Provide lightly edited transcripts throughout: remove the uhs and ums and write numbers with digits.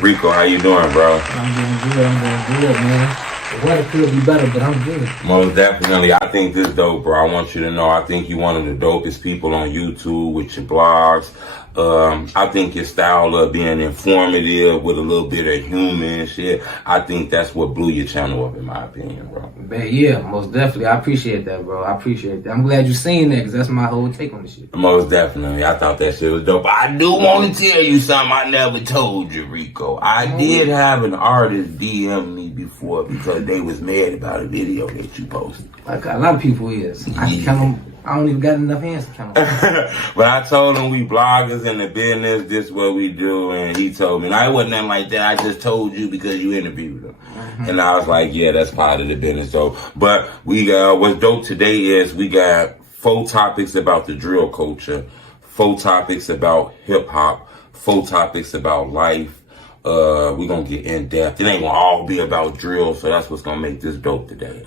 Rico, how you doing, bro? I'm doing good, man. The weather could be better, but I'm good. Most definitely. I think this dope, bro. I want you to know I think you're one of the dopest people on YouTube with your blogs. I think your style of being informative with a little bit of humor and shit, I think that's what blew your channel up, in my opinion, bro. Man, yeah, most definitely. I appreciate that, bro. I appreciate that. I'm glad you seen that, because that's my whole take on the shit. Most definitely. I thought that shit was dope. But I do want to tell you something I never told you, Rico. I did have an artist DM me before because they was mad about a video that you posted. Like a lot of people is. I can count them. I don't even got enough hands to count them. But I told him we bloggers in the business, this is what we do, and he told me, no, it wasn't nothing like that, I just told you because you interviewed him. And I was like, yeah, that's part of the business though. But we what's dope today is we got 4 topics about the drill culture, 4 topics about hip hop, 4 topics about life. We're gonna get in depth. It ain't gonna all be about drill, so that's what's gonna make this dope today.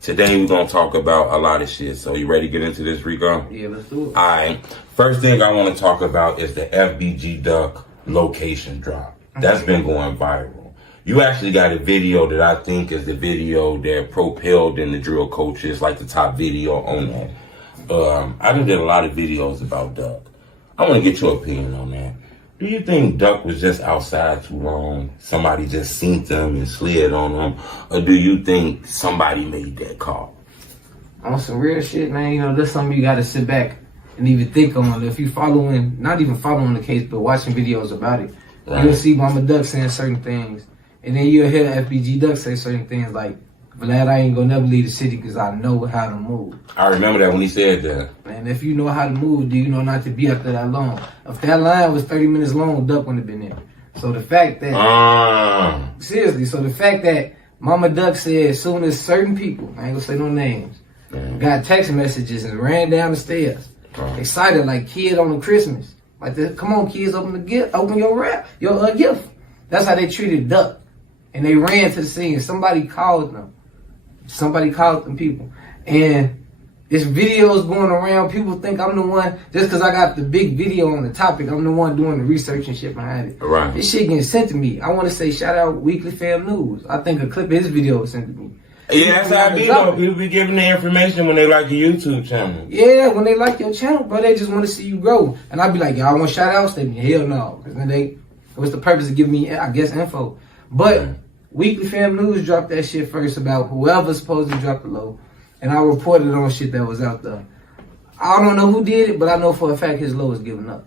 Today we're gonna talk about a lot of shit. So you ready to get into this, Rico? Yeah, let's do it. Alright. First thing I want to talk about is the FBG Duck location drop. That's been going viral. You actually got a video that I think is the video that propelled in the drill culture. It's like the top video on that. I done did a lot of videos about Duck. I want to get your opinion on that. Do you think Duck was just outside too long? Somebody just seen them and slid on them? Or do you think somebody made that call? On some real shit, man, you know, that's something you gotta sit back and even think on. If you following, not even following the case, but watching videos about it, right, you'll see Mama Duck saying certain things. And then you'll hear FBG Duck say certain things like, Vlad, I ain't gonna never leave the city because I know how to move. I remember that when he said that. And if you know how to move, do you know not to be up there that long? If that line was 30 minutes long, Duck wouldn't have been there. So the fact that, seriously, so the fact that Mama Duck said as soon as certain people, I ain't gonna say no names, got text messages and ran down the stairs, excited like kid on the Christmas. Like, come on kids, open the gift, open your gift. That's how they treated Duck. And they ran to the scene. Somebody called them. Somebody called them people. And this video's going around. People think I'm the one, just because I got the big video on the topic, I'm the one doing the research and shit behind it. Right. This shit getting sent to me. I want to say shout out Weekly Fam News. I think a clip of his video was sent to me. Yeah, that's how I be though. People be giving the information when they like your YouTube channel. Yeah, when they like your channel, bro, they just want to see you grow. And I be like, y'all want shout outs? They be, hell no. Because then what's the purpose of giving me, I guess, info? But Weekly Fam News dropped that shit first about whoever's supposed to drop the low. And I reported on shit that was out there. I don't know who did it, but I know for a fact his low is giving up.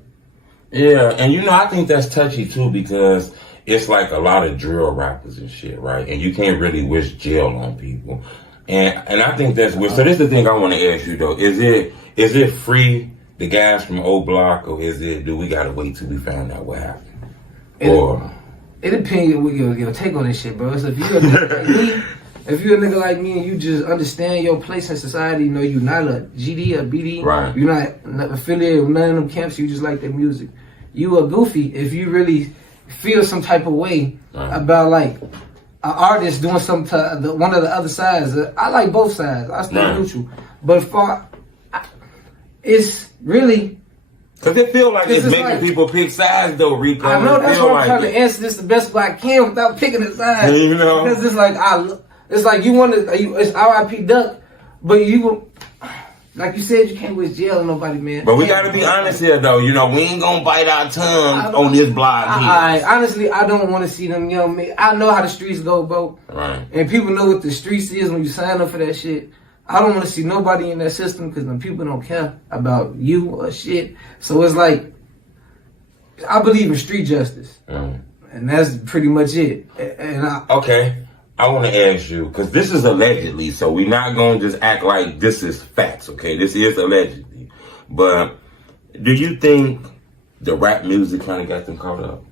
Yeah, and you know, I think that's touchy too because it's like a lot of drill rappers and shit, right? And you can't really wish jail on people. And I think that's weird. So this is the thing I want to ask you though. Is it free, the guys from O Block, or do we gotta wait till we find out what happened? It depends on your take on this shit, bro. So if you're a nigga like me, if you're a nigga like me and you just understand your place in society, you know you're not a GD or BD, right, you're not affiliated with none of them camps, you just like their music. You a goofy if you really feel some type of way about like an artist doing something to one of the other sides. I like both sides. I stay neutral. But it's really... Cause it feel like it's making people pick sides though, Rico. I know, that's why I'm trying to answer this the best way I can without picking a side. You know? Because it's like you want to, it's RIP Duck, but you, like you said, you can't wish jail on nobody, man. But we gotta be honest here though, you know, we ain't gonna bite our tongue on this blog here. Honestly, I don't want to see them young men. I know how the streets go, bro. Right. And people know what the streets is when you sign up for that shit. I don't want to see nobody in that system because them people don't care about you or shit. So it's like, I believe in street justice. And that's pretty much it. Okay. I want to ask you, because this is allegedly, so we're not going to just act like this is facts, okay? This is allegedly. But do you think the rap music kind of got them caught up?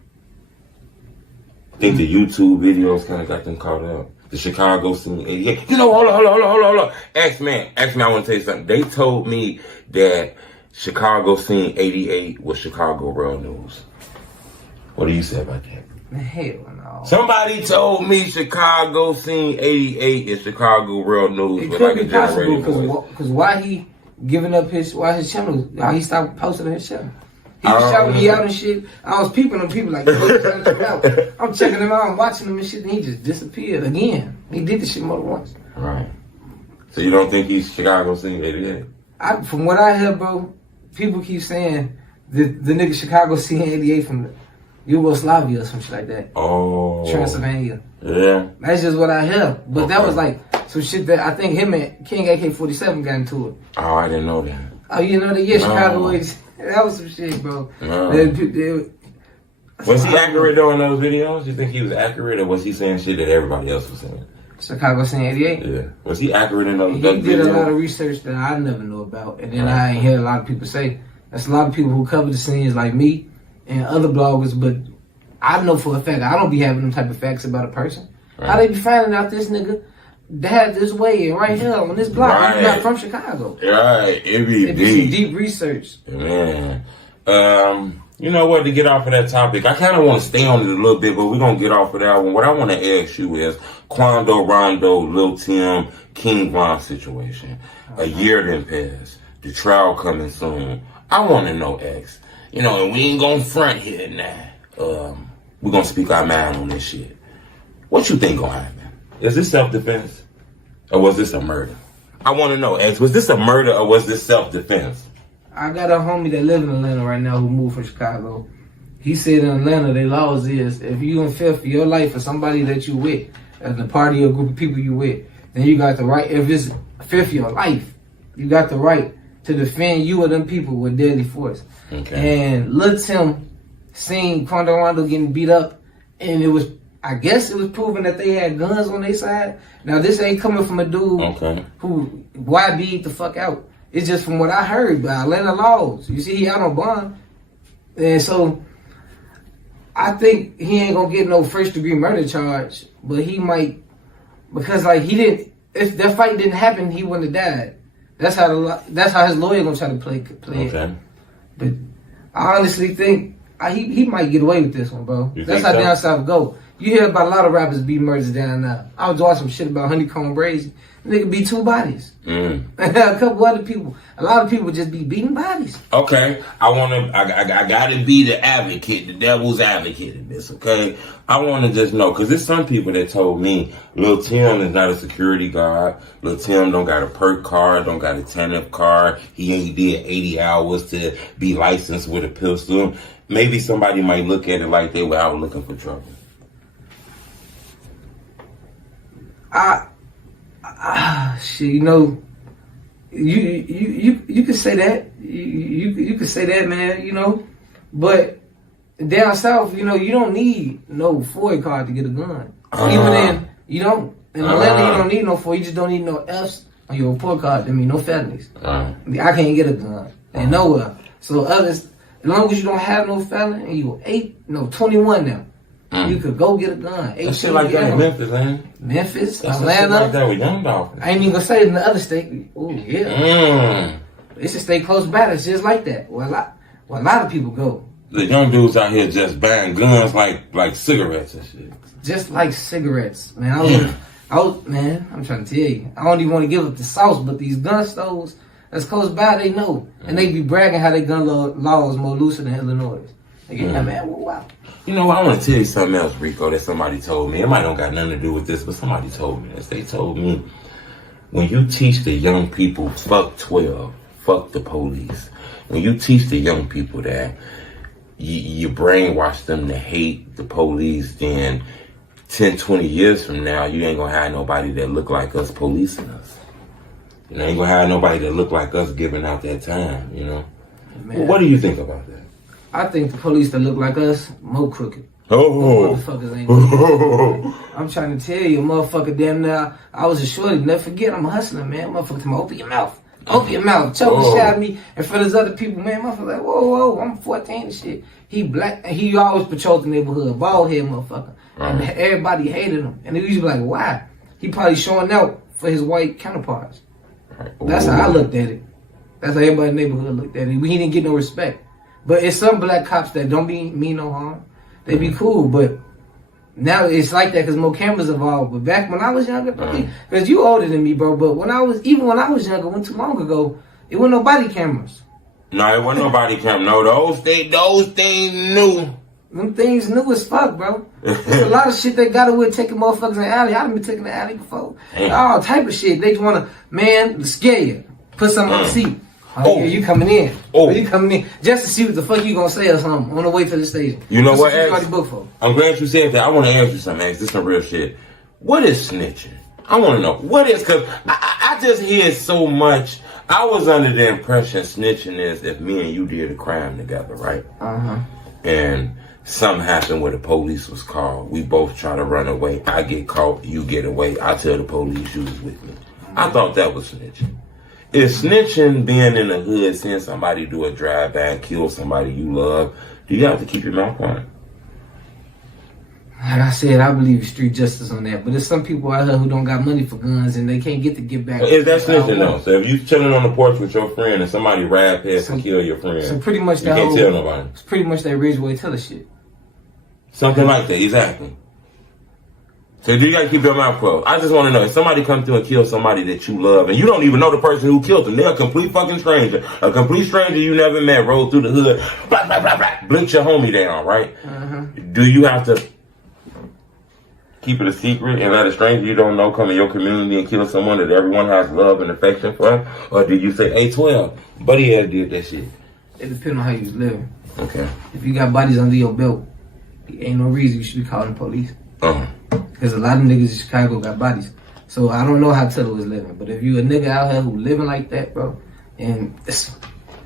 Think the YouTube videos kind of got them caught up? The Chicago scene, 88. You know, hold on. X-Man, I want to tell you something. They told me that Chicago scene 88 was Chicago real news. What do you say about that? Hell no. Somebody told me Chicago scene 88 is Chicago real news. It could be possible because why he giving up his channel? Why he stopped posting on his channel? He was shouting me out and shit. I was peeping on people like, I'm checking him out, I'm watching him and shit, and he just disappeared again. He did this shit more than once. Right. So you don't think he's Chicago Scene 88? From what I hear, bro, people keep saying the nigga Chicago Scene 88 from Yugoslavia or some shit like that. Oh. Transylvania. Yeah. That's just what I hear. But that was like some shit that I think him and King AK-47 got into it. Oh, I didn't know that. Oh, you know that? Yeah, Chicago. That was some shit, bro. Was he accurate though in those videos? You think he was accurate, or was he saying shit that everybody else was saying? Chicago Scene 88? Yeah. Was he accurate in those videos? He did a lot of research that I never knew about, and then I ain't heard a lot of people say. That's a lot of people who cover the scenes like me and other bloggers, but I know for a fact I don't be having them type of facts about a person. Right. How they be finding out this nigga had this way and right here on this block? He's not from Chicago. Right. It be some deep research. Man. You know what, to get off of that topic, I kind of want to stay on it a little bit, but we're going to get off of that one. What I want to ask you is, Quando, Rondo, Lil Tim, King Von situation. A year done passed. The trial coming soon. I want to know, X. You know, and we ain't going to front here now. We're going to speak our mind on this shit. What you think going to happen? Is this self-defense? Or was this a murder? I want to know, X. Was this a murder or was this self-defense? I got a homie that live in Atlanta right now who moved from Chicago. He said in Atlanta, their laws is if you in fear for your life or somebody that you with, at the party or group of people you with, then you got the right, if it's fear for your life, you got the right to defend you or them people with deadly force. Okay. And Lil Tim seen Quando Rondo getting beat up, and it was, I guess it was proven that they had guns on their side. Now this ain't coming from a dude who YB'd the fuck out. It's just from what I heard by Atlanta laws. You see, he out on bond. And so, I think he ain't gonna get no first degree murder charge, but he might, because like he didn't, if that fight didn't happen, he wouldn't have died. That's how his lawyer gonna try to play it. But I honestly think he might get away with this one, bro. That's how down south go. You hear about a lot of rappers being murdered down now. I was watching some shit about Honeycomb Brazy. Nigga be 2 bodies. A couple other people. A lot of people just be beating bodies. Okay. I gotta be the advocate, the devil's advocate in this, okay? I wanna just know, cause there's some people that told me Lil Tim is not a security guard. Lil Tim don't got a perk card, don't got a TANF card. He ain't did 80 hours to be licensed with a pistol. Maybe somebody might look at it like they were out looking for trouble. Shit, you know, you could say that. You could say that, man, you know. But down south, you know, you don't need no FOIA card to get a gun. Even then, you don't. In Atlanta, you don't need no FOIA. You just don't need no F's on your report card. I mean, no felonies. I can't get a gun. And nowhere. So others, as long as you don't have no felony and you're 21 now. You could go get a gun. That shit like that in Memphis, man. Memphis, that's Atlanta. Shit like that with young dogs. I ain't even gonna say it in the other state. Oh yeah. It's a state close by that's just like that. Where a lot of people go. The young dudes out here just buying guns like cigarettes and shit. Just like cigarettes, man. Man, I'm trying to tell you. I don't even want to give up the sauce, but these gun stores that's close by, they know. And they be bragging how their gun laws more looser than Illinois. They get that, man, wow. You know, I want to tell you something else, Rico, that somebody told me. It might don't got nothing to do with this, but somebody told me this. They told me, when you teach the young people, fuck 12, fuck the police. When you teach the young people that, you brainwash them to hate the police, then 10, 20 years from now, you ain't gonna have nobody that look like us policing us. You ain't gonna have nobody that look like us giving out that time, you know? Man. What do you think about that? I think the police that look like us, more crooked. Motherfuckers ain't I'm trying to tell you, motherfucker, damn now, I was a shorty, never forget, I'm a hustler, man. Motherfucker, tell me, open your mouth. Open your mouth. Choke the shit out of me in front of those other people, man. Motherfucker like, whoa, I'm 14 and shit. He black, and he always patrolled the neighborhood, bald head motherfucker. And everybody hated him. And they used to be like, why? He probably showing out for his white counterparts. That's how I looked at it. That's how everybody in the neighborhood looked at it. He didn't get no respect. But it's some black cops that don't mean no harm. They be cool, but now it's like that because more cameras involved. But back when I was younger, because you older than me, bro. But when I was younger, wasn't too long ago, it wasn't no body cameras. No, it wasn't nobody camp. No, those things new. Them things new as fuck, bro. There's a lot of shit they got away taking motherfuckers in the alley. I done been taking the alley before. All type of shit. They just wanna, man, scare you. Put something on the seat. Oh, yeah, you coming in. Oh, you coming in just to see what the fuck you gonna say or something on the way to the station. You know what, X? I'm glad you said that. I want to ask you something, X. This is some real shit. What is snitching? I want to know. What is, because I just hear so much. I was under the impression snitching is if me and you did a crime together, right? And something happened where the police was called. We both try to run away. I get caught. You get away. I tell the police you was with me. I thought that was snitching. Is snitching being in the hood, seeing somebody do a drive-by and kill somebody you love? Do you have to keep your mouth quiet? Like I said, I believe in street justice on that. But there's some people out here who don't got money for guns and they can't get back. Is that snitching though? So if you chilling on the porch with your friend and somebody ride past and kill your friend, so pretty much you can't tell nobody. It's pretty much that Ridgeway Teller shit. Something like that, exactly. So you gotta keep your mouth closed. I just want to know, if somebody comes through and kills somebody that you love, and you don't even know the person who killed them, they're a complete fucking stranger. A complete stranger you never met, rolled through the hood, blah, blah, blah, blah, blink your homie down, right? Do you have to keep it a secret and let a stranger you don't know come in your community and kill someone that everyone has love and affection for? Or do you say, hey, 12, buddy ass did that shit? It depends on how you was living. Okay. If you got bodies under your belt, ain't no reason you should be calling the police. Because a lot of niggas in Chicago got bodies. So I don't know how Teller was living. But if you a nigga out here who living like that, bro, and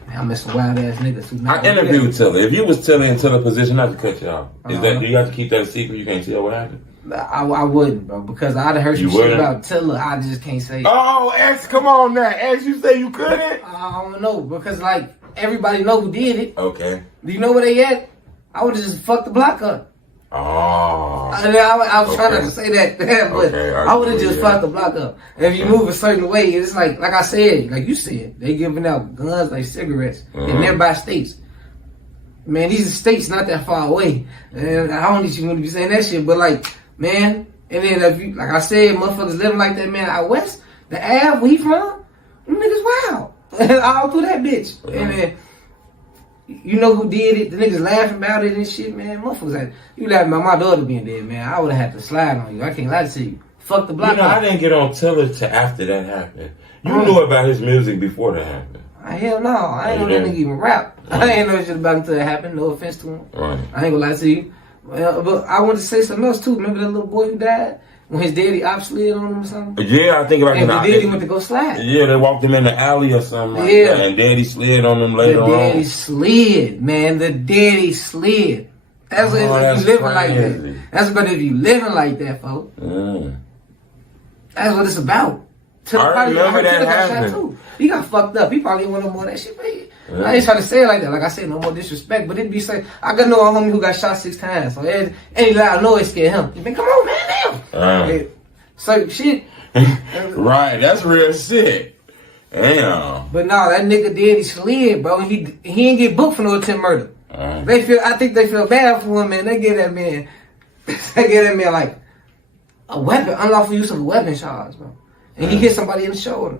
I'm some wild ass niggas who not. I interviewed Teller. If you was Teller in Teller position, not to cut you off. Is that, do you have to keep that a secret? You can't tell what happened? I wouldn't, bro, because I'd have heard some shit about Teller. I just can't say. Oh, X, come on now. X, you say you couldn't? I don't know, because like everybody know who did it. Okay. Do you know where they at? I would have just fucked the block up. Oh. I was trying not to say that, but I would have just fucked the block up. And if you move a certain way, it's like I said, like you said, they giving out guns like cigarettes in nearby states. Man, these are states not that far away. And I don't need you to be saying that shit, but like, man, and then if you, like I said, motherfuckers living like that, man, out west, the Ave, where he from, them niggas wild. All through that bitch. And then, you know who did it? The niggas laughing about it and shit, man. Motherfuckers like, you laughing about my daughter being dead, man. I would have had to slide on you. I can't lie to you. Fuck the block. You know, I didn't get on Teller till after that happened. You knew about his music before that happened. Hell no. I ain't know that nigga even rap. I ain't know shit about him until it happened. No offense to him. I ain't gonna lie to you. But I want to say something else too. Remember that little boy who died? When his daddy op slid on him or something? Yeah, I think about it. And the daddy went to go slide. Yeah, they walked him in the alley or something like that. And daddy slid on them later on. The daddy slid, man. The daddy slid. That's what if you living like that. That's what if you living like that, folks. That's what it's about. I remember that happened. He got fucked up. He probably wanted more of that shit, but I ain't trying to say it like that. Like I said, no more disrespect. But it'd be say, I got know a homie who got shot 6 times. So any loud noise scared him. You mean, come on, man, damn. So shit. Right, that's real shit. Damn. But no, that nigga daddy slid, bro. He ain't get booked for no attempt murder. I think they feel bad for him, man. They give that man like a weapon, unlawful use of a weapon charge, bro. And he hit somebody in the shoulder.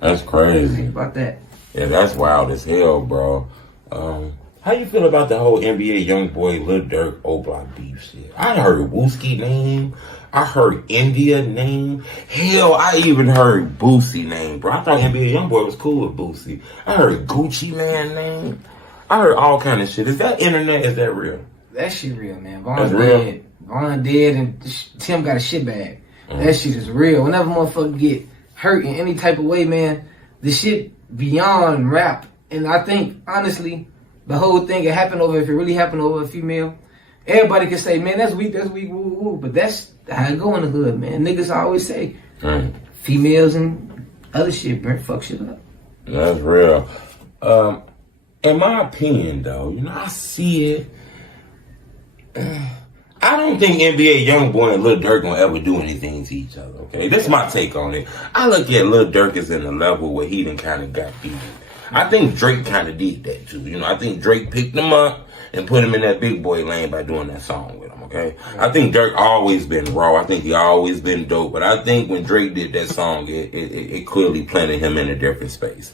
That's crazy. Think about that. Yeah, that's wild as hell, bro. How you feel about the whole NBA YoungBoy LilDurk O-Block beef shit? I heard Wooski name. I heard India name. Hell, I even heard Boosie name, bro. I thought NBA YoungBoy was cool with Boosie. I heard Gucci Man name. I heard all kind of shit. Is that internet? Is that real? That shit real, man. Von dead. Von dead and Tim got a shit bag. That shit is real. Whenever motherfucker get hurt in any type of way, man, the shit beyond rap. And I think, honestly, the whole thing, if it really happened over a female, everybody can say, man, that's weak, woo, woo. But that's how it go in the hood, man. Niggas always say, females and other shit, man, fuck shit up. That's real. In my opinion, though, you know, I see it. I don't think NBA YoungBoy and LilDurk gonna ever do anything to each other, okay? That's my take on it. I look at LilDurk as in a level where he done kind of got beat. I think Drake kind of did that too, you know? I think Drake picked him up and put him in that big boy lane by doing that song with him, okay? I think Dirk always been raw. I think he always been dope. But I think when Drake did that song, it clearly planted him in a different space.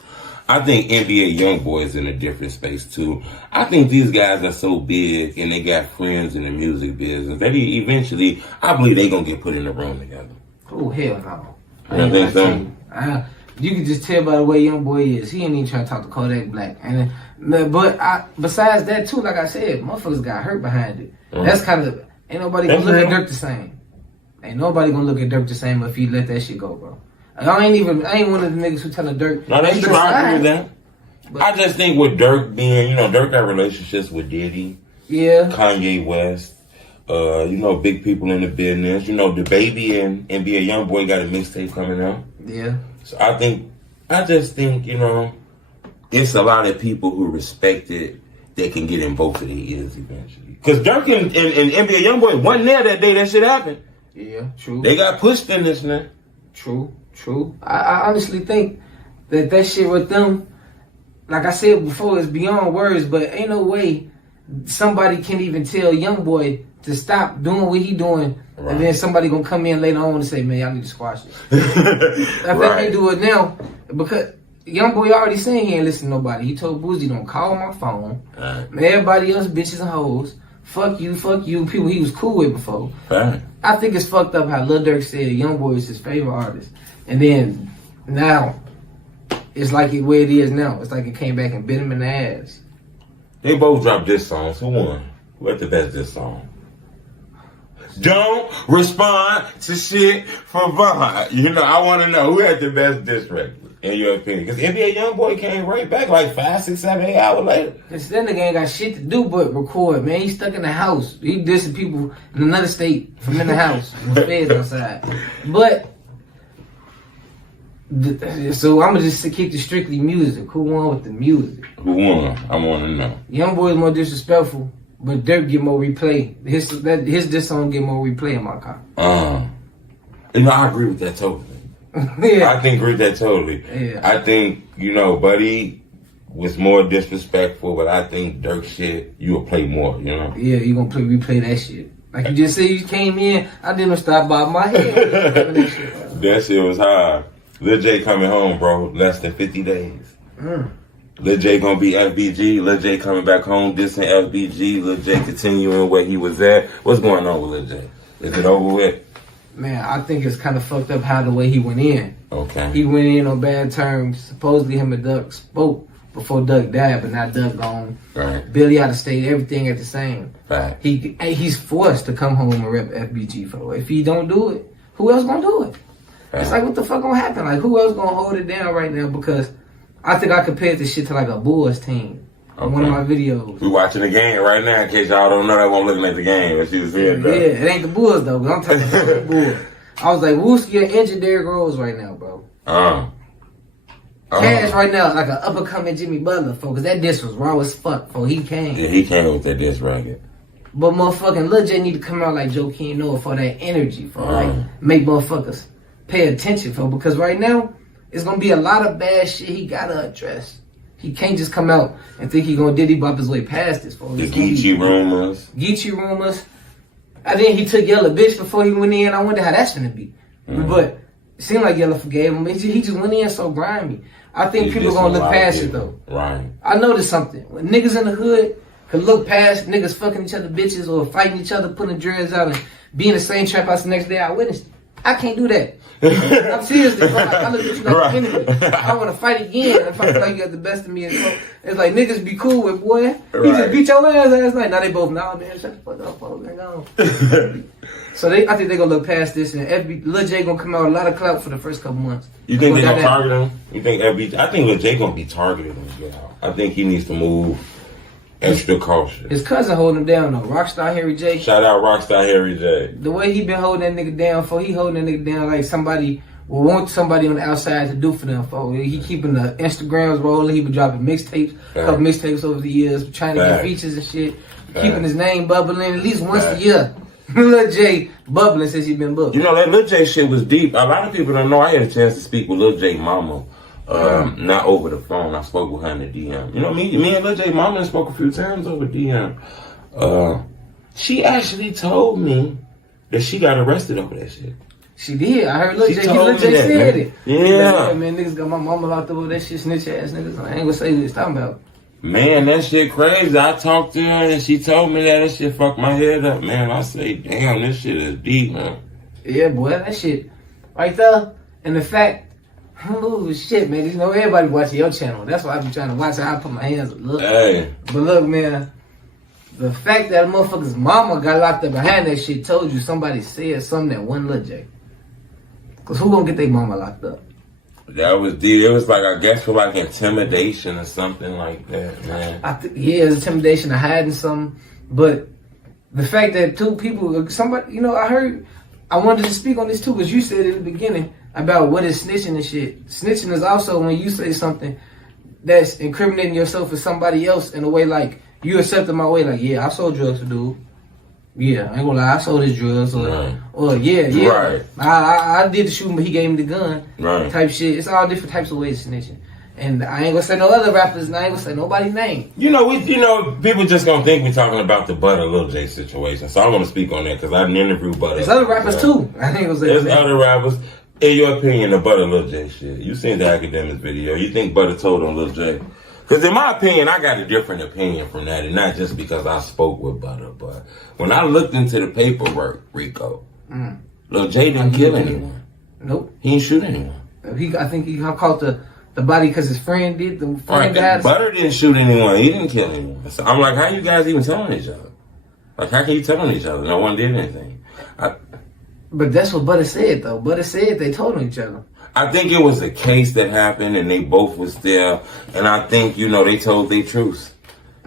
I think NBA YoungBoy is in a different space too. I think these guys are so big and they got friends in the music business that eventually, I believe they gonna get put in the room together. Oh hell no! I think so. You can just tell by the way YoungBoy is. He ain't even trying to talk to Kodak Black. And besides that too, like I said, motherfuckers got hurt behind it. That's kind of ain't nobody gonna look at Dirk the same. Ain't nobody gonna look at Dirk the same if he let that shit go, bro. I ain't one of the niggas who telling Dirk. No, that's true. I agree with that. But I just think with Dirk being, Dirk got relationships with Diddy, Kanye West, big people in the business. The Baby and NBA YoungBoy got a mixtape coming out. Yeah. So I just think, it's a lot of people who respect it that can get in both of their ears eventually. Because Dirk and NBA YoungBoy wasn't there that day that shit happened. Yeah, true. They got pushed in this now. True. I honestly think that shit with them, like I said before, is beyond words, but ain't no way somebody can even tell YoungBoy to stop doing what he doing, right. And then somebody gonna come in later on and say, man, y'all need to squash it. I think they do it now, because YoungBoy already saying he ain't listen to nobody. He told Boozy, don't call my phone. Right. Everybody else, bitches and hoes. Fuck you, people he was cool with before. Right. I think it's fucked up how LilDurk said YoungBoy is his favorite artist. And then, now, it's like the way it is now. It's like it came back and bit him in the ass. They both dropped diss songs. Who won? Who had the best diss song? Don't respond to shit from Vaughn. I want to know who had the best diss record, in your opinion. Because NBA YoungBoy came right back like 5, 6, 7, 8 hours later. Because that nigga ain't got shit to do but record, man. He's stuck in the house. He dissing people in another state from in the house. With feds outside. But, so I'm going to just keep the strictly music. Who won with the music? Who won? I want to know. YoungBoy is more disrespectful, but Dirk get more replay. His diss song get more replay in my car. I agree with that totally. Yeah. I can agree with that totally. Yeah. I think, Buddy was more disrespectful, but I think Dirk shit, you will play more, Yeah, you gonna replay that shit. Like you just said, you came in, I didn't stop by my head. That shit was hard. Lil J coming home, bro. Less than 50 days. Lil J gonna be FBG. Lil J coming back home, dissing FBG. Lil J continuing where he was at. What's going on with Lil J? Is it over with? Man, I think it's kind of fucked up how the way he went in. Okay. He went in on bad terms. Supposedly him and Duck spoke before Duck died, but now Duck gone. Right. Billy out of state, everything at the same. Right. He's forced to come home and rep FBG for it. If he don't do it, who else gonna do it? Right. It's like, what the fuck gonna happen? Like, who else gonna hold it down right now? Because I think I compared this shit to like a Bulls team. Okay. One of my videos. We watching the game right now. In case y'all don't know, that one looking at the game. If she was here, yeah, it ain't the Bulls though. I'm talking about the Bulls. I was like, Wooski and injured Derrick Rose right now, bro. Cash right now is like an up and coming Jimmy Butler, folks. That diss was raw as fuck, folks. He came. Yeah, he came with that diss record. But motherfucking Lil J need to come out like Joe King Noah for that energy, folks. Like make motherfuckers pay attention, folks. Because right now it's gonna be a lot of bad shit he gotta address. He can't just come out and think he gonna diddy bop his way past this, folks. The Geechee rumors. I think he took Yella bitch before he went in. I wonder how that's gonna be. But it seemed like Yella forgave him. He just went in so grimy. I think people gonna look past it though. Right. I noticed something. When niggas in the hood could look past niggas fucking each other bitches or fighting each other, putting dreads out and be in the same trap house the next day, I witnessed it. I can't do that. I'm seriously, bro. Like, I look at you like an enemy. I want to fight again. If I feel like you got the best of me, it's like niggas be cool with, boy. He just beat your ass last night. Now they both, nah, man, shut the fuck up, folks. Hang on. So I think they gonna look past this, and Lil J gonna come out with a lot of clout for the first couple months. You think they gonna target him? You think I think Lil J gonna be targeted when he get out. I think he needs to move extra cautious. His cousin holding him down though. Rockstar Harry J. Shout out Rockstar Harry J. The way he been holding that nigga down he holding that nigga down like somebody will want somebody on the outside to do for them. He keeping the Instagrams rolling. He been dropping mixtapes, couple mixtapes over the years, trying to get features and shit. Keeping his name bubbling at least once a year. Lil J bubbling since he been booked. That Lil J shit was deep. A lot of people don't know. I had a chance to speak with Lil J mama. Not over the phone. I spoke with her in the DM. Me and Lil J mama spoke a few times over DM. She actually told me that she got arrested over that shit. She did. I heard Lil J. Lil J said it. Yeah, man, niggas got my mama locked up with that shit, snitch ass niggas. I ain't gonna say what he's talking about. Man, that shit crazy. I talked to her and she told me that shit fucked my head up, man. I say, damn, this shit is deep, man. Yeah, boy, that shit right there. And the fact, oh shit, man, you know everybody watching your channel. That's why I be trying to watch how I put my hands up. Look, hey. But look, man, the fact that a motherfucker's mama got locked up behind that shit told you somebody said something that wasn't Lil J. Cause who gonna get their mama locked up? That was deep. It was like, I guess, for like intimidation or something like that, man. Yeah, it's intimidation of hiding something. But the fact that two people, somebody, you know, I wanted to speak on this too, because you said in the beginning about what is snitching and shit. Snitching is also when you say something that's incriminating yourself for somebody else in a way like, you accept it my way, like, yeah, I sold drugs to dude. Yeah, I ain't gonna lie, I sold his drugs. Or yeah. Right. I did the shooting, but he gave me the gun. Right. Type shit. It's all different types of ways of snitching. And I ain't gonna say no other rappers, and I ain't gonna say nobody's name. You know, people just gonna think we talking about the Butter Lil J situation. So I'm gonna speak on that because I didn't interview Butter. There's other rappers too. I ain't gonna say there's other rappers. In your opinion, the Butter Lil J shit. You seen the Academics video. You think Butter told on Lil J? Because in my opinion, I got a different opinion from that. And not just because I spoke with Butter. But when I looked into the paperwork, Rico, Lil J didn't kill anyone. Nope. He didn't shoot anyone. I think he caught the body because his friend did. The friend died. Butter didn't shoot anyone. He didn't kill anyone. So I'm like, how you guys even telling each other? Like, how can you telling each other? No one did anything. But that's what Butter said, though. Butter said they told each other. I think it was a case that happened and they both was there. And I think, you know, they told their truths,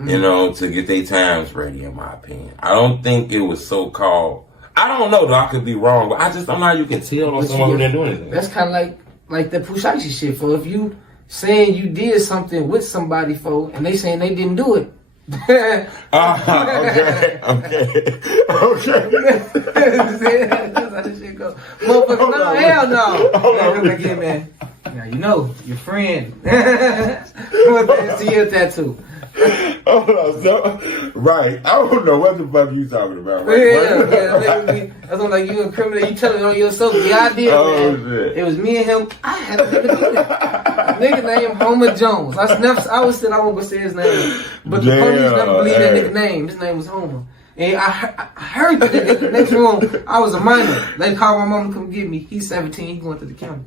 you know, to get their times ready, in my opinion. I don't think it was so-called. I don't know, though. I could be wrong. But I just don't know how you can tell on someone who didn't do anything. That's kind of like the Pushashi shit, for if you saying you did something with somebody, for, and they saying they didn't do it. Okay. That's how this shit go. Motherfucker, no, hell no. Come back in, man. Now, you know, your friend. See your tattoo. Right. I don't know what the fuck you talking about. Right? Yeah. That's what, like, you incriminate, you telling on yourself. Yeah, I did, man. Shit. It was me and him. I had a nigga do that. Nigga named Homer Jones. I was still, I won't go say his name. But the police never believed that nigga name. His name was Homer. And I heard the nigga in the next room. I was a minor. They called my mom to come get me. He's 17. He going to the county.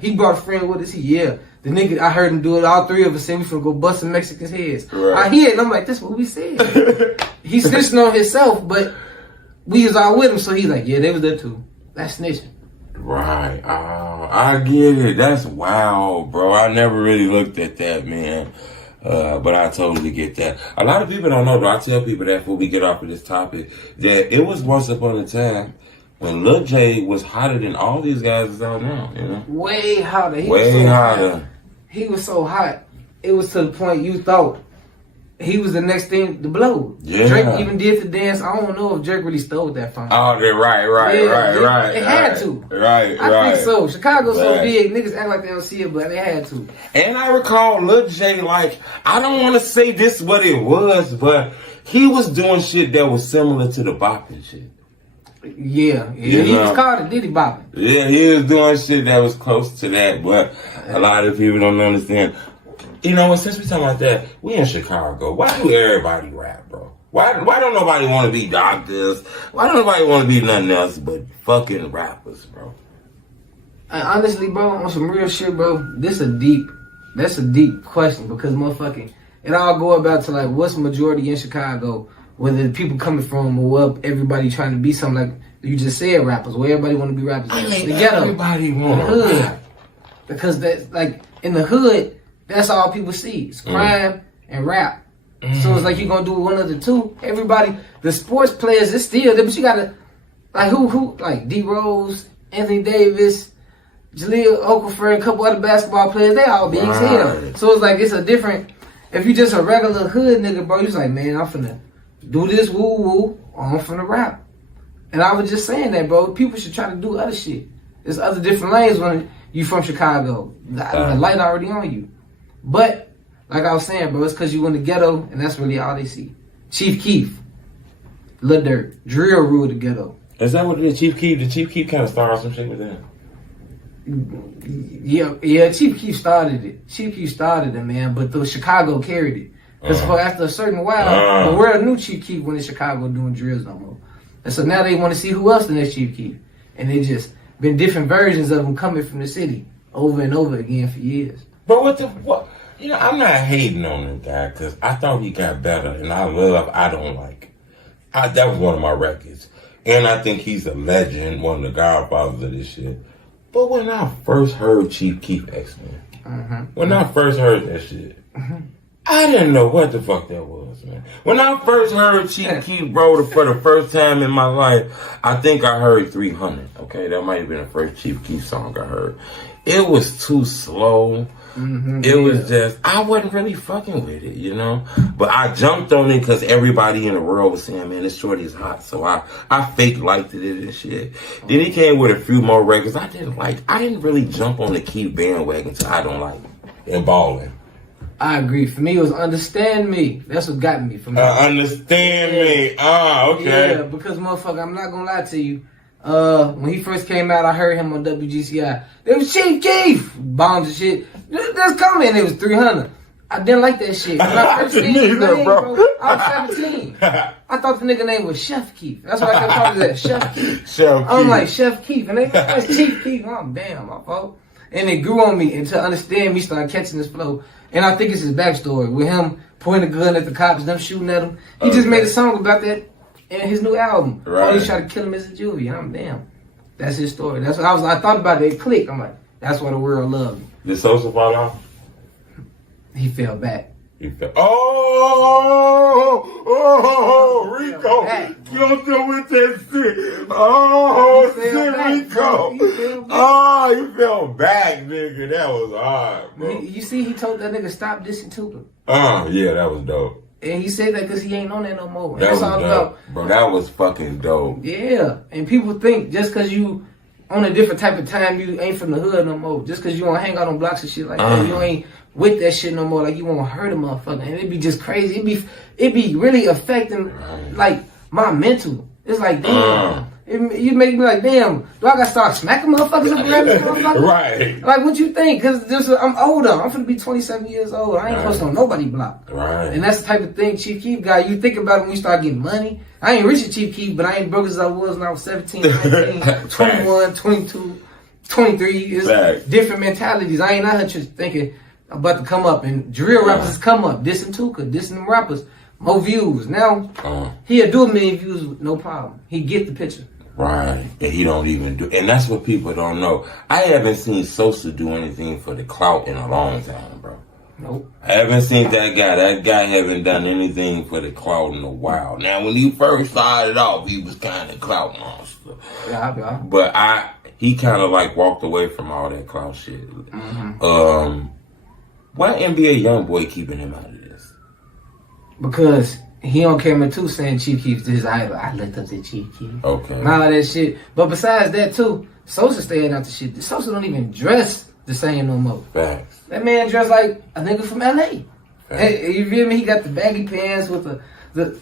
He brought a friend with us. The nigga, I heard him do it. All three of us said we finna go bust some Mexicans' heads. Right. I hear it, and I'm like, that's what we said. He's snitching on himself, but we was all with him, so he's like, yeah, they was there too. That's snitching. Right. I get it. That's wild, bro. I never really looked at that, man. But I totally get that. A lot of people don't know, though. I tell people that before we get off of this topic, that it was once upon a time when Lil J was hotter than all these guys is out now, you know? Way hotter. Way hotter. He was so hot. It was to the point you thought he was the next thing to blow. Yeah. Drake even did the dance. I don't know if Drake really stole that from him. Oh, right. They had to. Right. I think so. Chicago's so big, niggas act like they don't see it, but they had to. And I recall Lil J, like, I don't want to say this what it was, but he was doing shit that was similar to the bopping shit. Yeah, he was called a Diddy bopping. Yeah, he was doing shit that was close to that, but a lot of people don't understand. You know what, since we talking about that, we in Chicago. Why do everybody rap, bro? Why don't nobody want to be doctors? Why don't nobody want to be nothing else but fucking rappers, bro? Honestly, bro, on some real shit, bro, that's a deep question, because motherfucking, it all go about to like what's majority in Chicago, whether the people coming from or what everybody trying to be something like you just said, rappers, where everybody want to be rappers. The ghetto. Everybody want the hood. Because that's like in the hood, that's all people see. It's crime and rap. So it's like you're gonna do one of the two. Everybody, the sports players, it's still there, but you gotta like who like D Rose, Anthony Davis, Jaleel Okafor, a couple other basketball players, they all big as hell. So it's like it's a different. If you just a regular hood nigga, bro, you just like, man, I'm finna do this woo woo, or I'm finna rap. And I was just saying that, bro. People should try to do other shit. There's other different lanes when you from Chicago. The light already on you. But like I was saying, bro, it's because you in the ghetto, and that's really all they see. Chief Keef, LilDurk, Drill rule the ghetto. Is that what it is? Chief Keef? The Chief Keef kind of started some shit with that. Yeah, Chief Keef started it. Chief Keef started it, man, but the Chicago carried it. Because after a certain while, the world knew Chief Keef when in Chicago doing drills no more. And so now they want to see who else in that Chief Keef. And they just been different versions of them coming from the city over and over again for years. But what? You know, I'm not hating on the guy because I thought he got better, and I don't like. That was one of my records. And I think he's a legend, one of the godfathers of this shit. But when I first heard Chief Keef X-Man, when I first heard that shit, I didn't know what the fuck that was, man. When I first heard Chief Keef, bro, for the first time in my life, I think I heard 300. Okay, that might have been the first Chief Keef song I heard. It was too slow. It was just, I wasn't really fucking with it, you know? But I jumped on it because everybody in the world was saying, man, this shorty is hot. So I fake liked it and shit. Then he came with a few more records I didn't really jump on the Keef bandwagon until I Don't Like It and Ballin'. I agree. For me, it was Understand Me. That's what got me. For me. Understand Me. Okay. Yeah, because motherfucker, I'm not gonna lie to you. When he first came out, I heard him on WGCI. There was Chief Keef, bombs and shit. That's coming. It was 300. I didn't like that shit. When I first seen his name, bro, I was 17. I thought the nigga name was Chef Keef. That's what I kept calling that, Chef Keef. I'm like Chef Keef, and they was Chief Keef. Oh damn, my fault. And it grew on me, and to understand me, started catching this flow. And I think it's his backstory with him pointing a gun at the cops, them shooting at him. He just made a song about that. And his new album, Police tried to kill him as a juvie. I'm damn. That's his story. That's what I thought about it. It clicked. I'm like, that's why the world loved him. Did Sosa fall off? He fell back. Rico. Killed him with that shit. Rico. You fell back, nigga. That was hard, bro. You see, he told that nigga stop dissing Tupac. Yeah, that was dope. And he said that because he ain't on that no more. That was all dope. About. Bro, that was fucking dope. Yeah. And people think just because you on a different type of time, you ain't from the hood no more. Just because you don't hang out on blocks and shit like that, you ain't with that shit no more. Like, you won't hurt a motherfucker. And it'd be just crazy. It'd be really affecting, like, my mental. It's like, damn. You make me like, damn, do I gotta start smacking motherfuckers up around this motherfucker? Right. Like, what you think? Because I'm older. I'm finna be 27 years old. I ain't supposed to on nobody block. Right. And that's the type of thing Chief Keef got. You think about it when you start getting money. I ain't rich as Chief Keef, but I ain't broke as I was when I was 17, 19, 21, 22, 23. It's different mentalities. I ain't out here just thinking I'm about to come up. And drill rappers come up. Dissing Tuka, dissing them rappers. More views. Now, he'll do 1 million views with no problem. He get the picture. Right. And he don't even do, and that's what people don't know. I haven't seen Sosa do anything for the clout in a long time, bro. Nope. I haven't seen that guy. That guy haven't done anything for the clout in a while. Now, when he first started off, he was kind of clout monster. Yeah. But he kind of like walked away from all that clout shit. Why NBA YoungBoy keeping him out of this? Because he on camera too saying Chief Keef's his idol. I looked up to Chief Keef. Okay. And all that shit. But besides that too, Sosa staying out the shit. Sosa don't even dress the same no more. Facts. That man dressed like a nigga from LA. Hey, you feel me? He got the baggy pants with the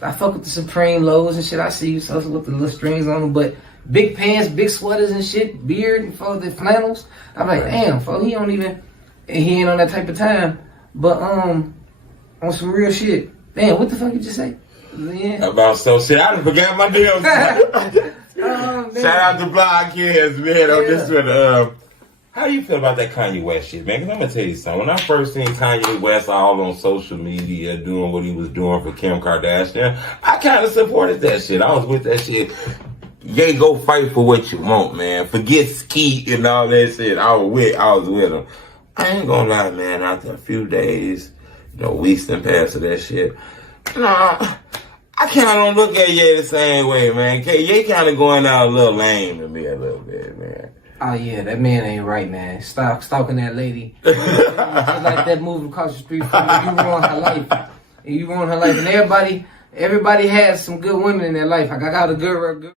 I fuck with the Supreme lows and shit. I see you Sosa with the little strings on them, but big pants, big sweaters and shit, beard and the flannels. I'm like, damn, he don't even, he ain't on that type of time. But on some real shit. Damn, what the fuck you just say? Yeah. About so shit, I done forgot my damn. Shout out to BLOGCAST, man. On this one, how do you feel about that Kanye West shit, man? Because I'm gonna tell you something. When I first seen Kanye West all on social media doing what he was doing for Kim Kardashian, I kind of supported that shit. I was with that shit. Yeah, go fight for what you want, man. Forget Skeet and all that shit. I was with him. I ain't gonna lie, man. After a few days, weeks and past of that shit, I kind of don't look at Ye the same way, man. Ye kind of going out a little lame to me a little bit, man. Oh yeah, that man ain't right, man. Stop stalking that lady. Just like that moving across the street from you, you ruined her life. And you ruined her life. And everybody has some good women in their life. Like I got a good